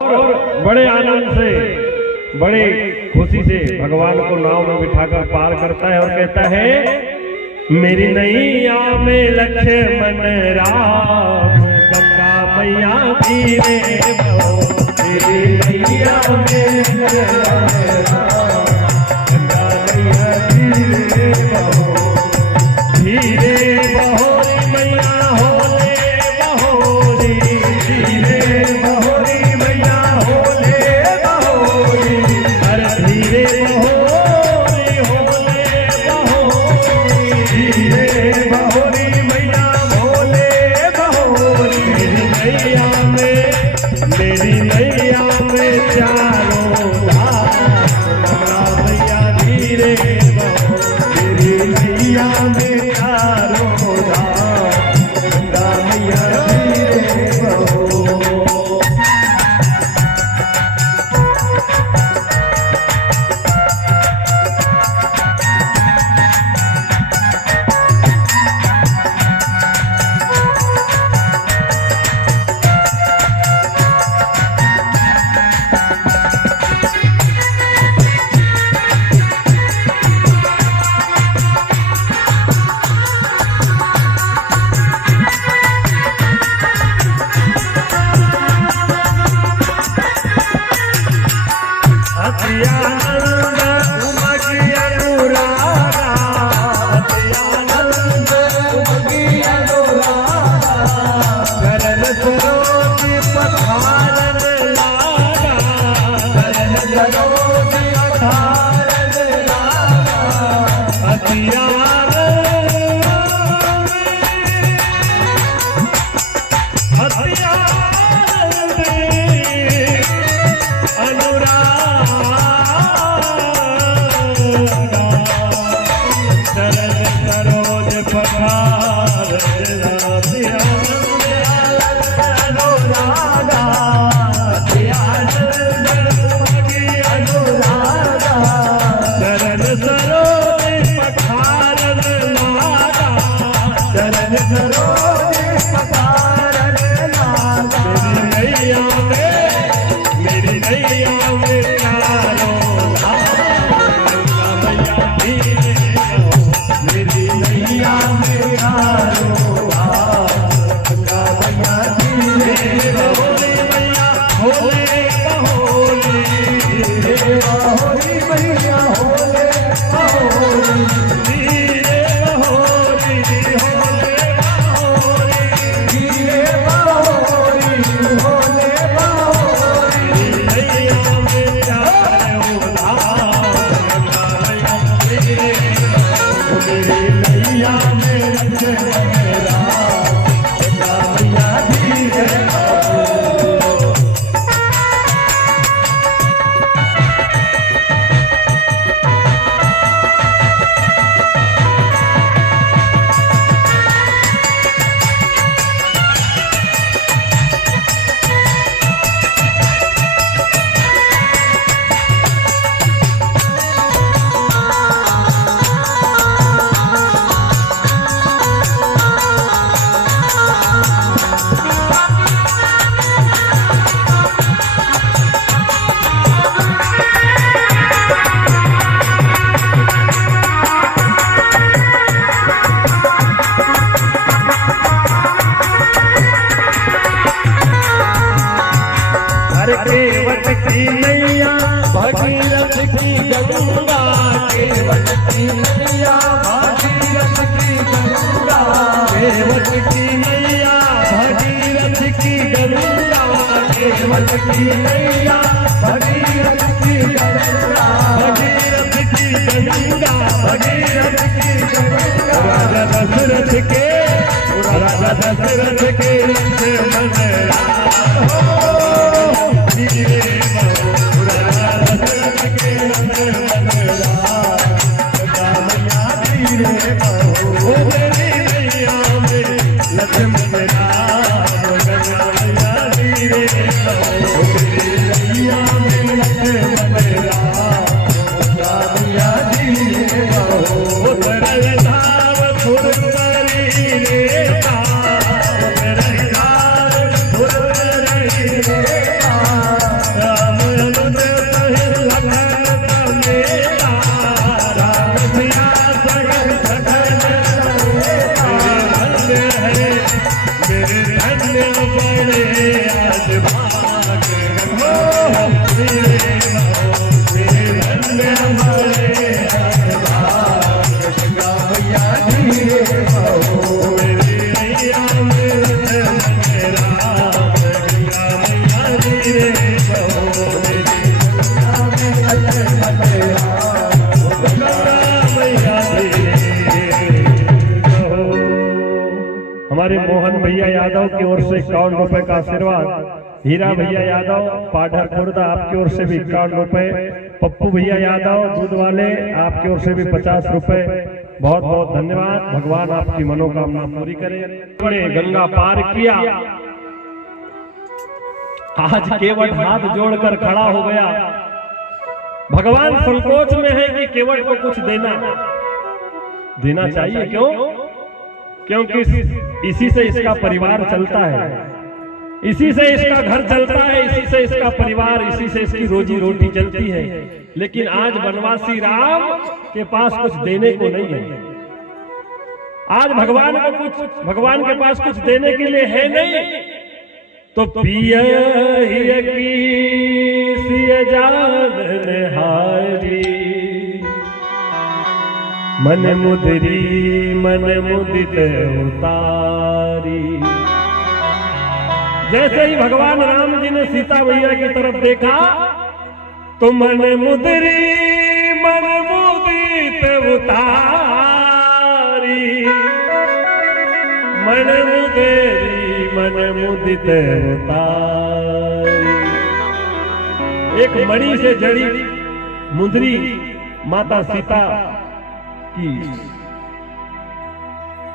और बड़े आनंद से, बड़े खुशी से भगवान को नाव में बिठाकर पार करता है और कहता है मेरी नैया में लक्ष्मण राम गंगा मैया धीरे बहो, मेरी नैया में लक्ष्मण राम गंगा मैया धीरे बहो, धीरे बहो रे मैया होले बहोरी, धीरे बहो रे मैया होले बहोरी, अरे धीरे बहो रे होले बहोरी, धीरे बहो रे मैया होले बहोरी, मेरी नैया में चारों धाम गंगा मैया धीरे बहो, मेरी नैया में चारों धाम गंगा मैया धीरे बहो। केवट की नैया भगीरथ की गंगा, केवट की नैया भगीरथ की गंगा, केवट की नैया भगीरथ की गंगा, केवट की नैया भगीरथ की गंगा, भगीरथ की गंगा, भगीरथ की गंगा। राजा दशरथ के लक्ष्मण राम धीरे बहो, राजा दशरथ के लक्ष्मण राम गंगा मैया धीरे बहो, मेरी नैया में लक्ष्मण राम गंगा मैया धीरे बहो, मेरी नैया में लक्ष्मण राम गंगा मैया धीरे बहो। तरल धाम फुलवरी रे धाम, तरल धाम फुलवरी रे धाम, हमारे मोहन भैया यादव की ओर से 51 रुपए का आशीर्वाद, हीरा भैया यादव पाठर खुर्दा आपकी ओर से भी 51 रुपए, पप्पू भैया यादव दूध वाले आपकी ओर से भी 50 रुपए। बहुत बहुत धन्यवाद। भगवान आपकी मनोकामना पूरी करे। गंगा पार किया, आज केवट हाथ जोड़कर खड़ा हो गया। भगवान संकोच में है कि केवट को कुछ देना चाहिए। क्यों? क्योंकि इसी से इसका परिवार चलता है, इसी से इसका घर चलता है, इसी से इसका परिवार, इसी से इसकी रोजी रोटी चलती है। लेकिन आज वनवासी राम के पास कुछ देने को नहीं है। आज भगवान के पास कुछ देने के लिए है नहीं। तो पिया की सिय जान हारी, मन मुदित उतारी। जैसे ही भगवान राम जी ने सीता मैया की तरफ देखा तो मन मुदित उतारी, मन मुदित उतारी। एक मणि से जड़ी मुंदरी माता सीता की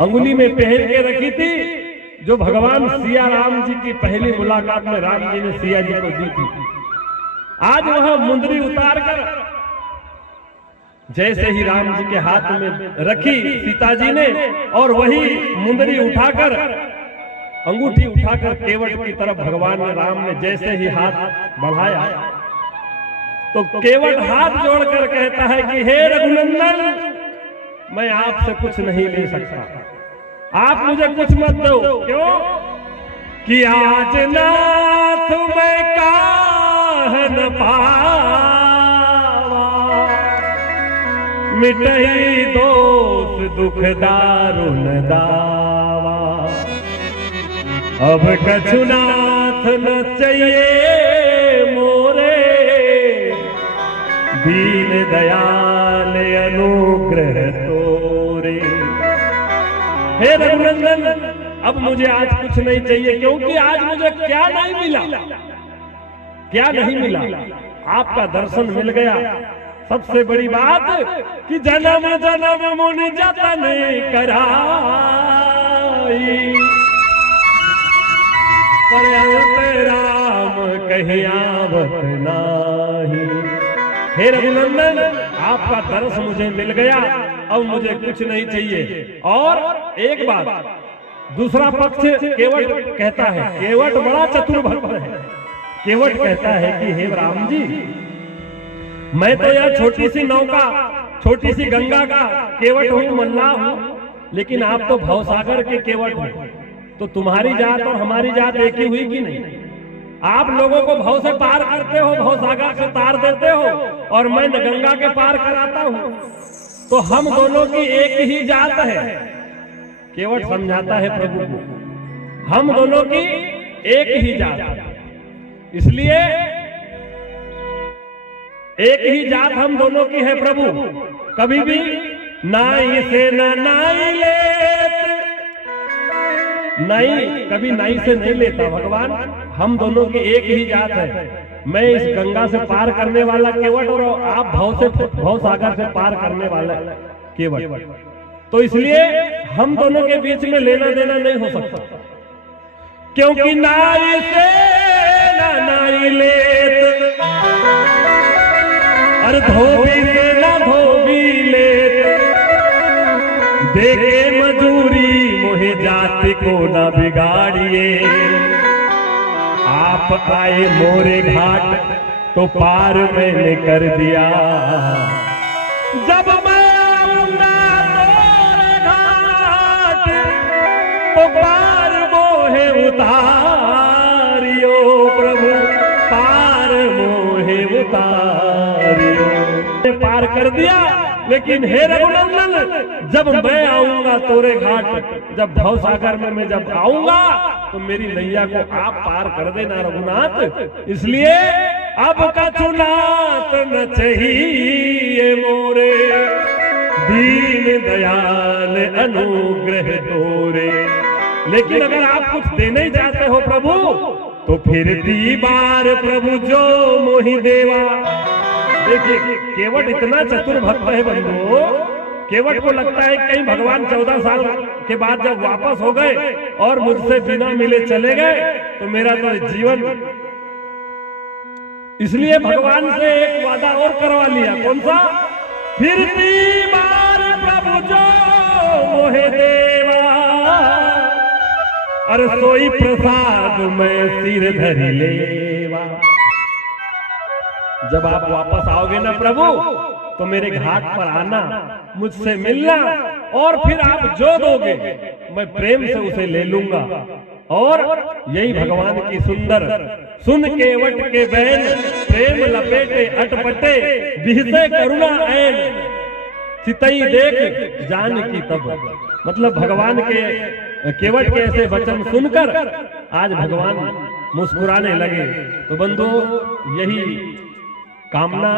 अंगुली में पहन के रखी थी, जो भगवान सिया राम जी की पहली मुलाकात में राम जी ने सिया जी को दी थी। आज वह मुंदरी उतार कर जैसे ही राम जी के हाथ में रखी सीता जी ने, और वही मुंदरी उठाकर, अंगूठी उठाकर केवट की तरफ भगवान राम ने जैसे ही हाथ बढ़ाया तो केवट हाथ जोड़कर कहता है कि हे रघुनंदन, मैं आपसे कुछ नहीं ले सकता, आप मुझे कुछ मत दो। क्यों? कि आज नाथ मैं काह न पावा, मिटई दोष दुख दारुण दावा। अब कछु नाथ न चाहिए मोरे, दीन दयाल अनुग्रह तोरे। हे रघुनंदन, अब मुझे आज कुछ नहीं चाहिए, क्योंकि आज मुझे क्या नहीं मिला, क्या नहीं मिला? आपका दर्शन मिल गया। सबसे बड़ी बात कि जन्म जन्म मुनि जतन कराई, पर अंत राम कहीं आवत नाही। हे रघुनंदन, आपका दर्श मुझे मिल गया, अब मुझे कुछ नहीं चाहिए। और एक बात, दूसरा पक्ष केवट कहता है, केवट बड़ा चतुर भक्त है। केवट कहता है कि हे राम जी, मैं तो यह छोटी सी नौका, छोटी सी गंगा का केवट हूँ, मल्लाह हूँ, लेकिन आप तो भवसागर के केवट हो। तो तुम्हारी जात और हमारी जात एक ही हुई कि नहीं? आप लोगों को भव से पार करते हो, भव सागर से तार देते हो, और मैं गंगा के पार कराता हूं। तो हम दोनों की एक ही जात है। केवट समझाता है प्रभु को, हम दोनों की एक ही जात है, इसलिए एक ही जात हम दोनों की है प्रभु। कभी भी नाई से नाई लेत, नाई कभी नाई से नहीं लेता भगवान। हम दोनों की एक ही जात है। मैं इस गंगा से पार करने वाला केवट, और आप भव सागर से पार करने वाला केवट। तो इसलिए हम दोनों के बीच में लेना देना नहीं हो सकता, क्योंकि नाई से नाई लेत, अरे धोबी से ना धोबी लेत। देखे मजूरी मोहे जाति को न बिगाड़िए, आप आए मोरे घाट तो पार मैंने कर दिया। जब मैं आऊंगा तोरे घाट तो पार मोहे उतारियो प्रभु। उतारियो। पार कर दिया, लेकिन हे रघुनंदन जब मैं आऊंगा तोरे घाट, जब भव सागर में मैं जब आऊंगा तो मेरी नैया को आप पार कर देना रघुनाथ। इसलिए अब का चुनात न चाहिए मोरे, दीन दयाल अनुग्रह तोरे। लेकिन अगर आप कुछ देने ही चाहते हो प्रभु, तो फिर दी बार प्रभु जो मोहि देवा। देखिए केवट इतना चतुर भक्त है बंधु, केवट को लगता है कहीं भगवान 14 साल के बाद जब वापस हो गए और मुझसे बिना मिले चले गए तो मेरा तो जीवन, इसलिए भगवान से एक वादा और करवा लिया। कौन सा? फिर दी बार प्रभु जो मोहे देवा, अरे सोई प्रसाद में सिर धरि लेवा। जब आप वापस आओगे ना प्रभु, तो मेरे घाट पर आना, मुझसे मिलना, और फिर आप जो दोगे मैं प्रेम से उसे ले लूंगा। और यही भगवान की सुंदर सुन केवट के बैन, प्रेम लपेटे अटपटे, बिहसे करुणा ऐन, चितई देख जान की तब। मतलब भगवान के केवट के ऐसे वचन सुनकर आज भगवान मुस्कुराने लगे। तो बंधु यही कामना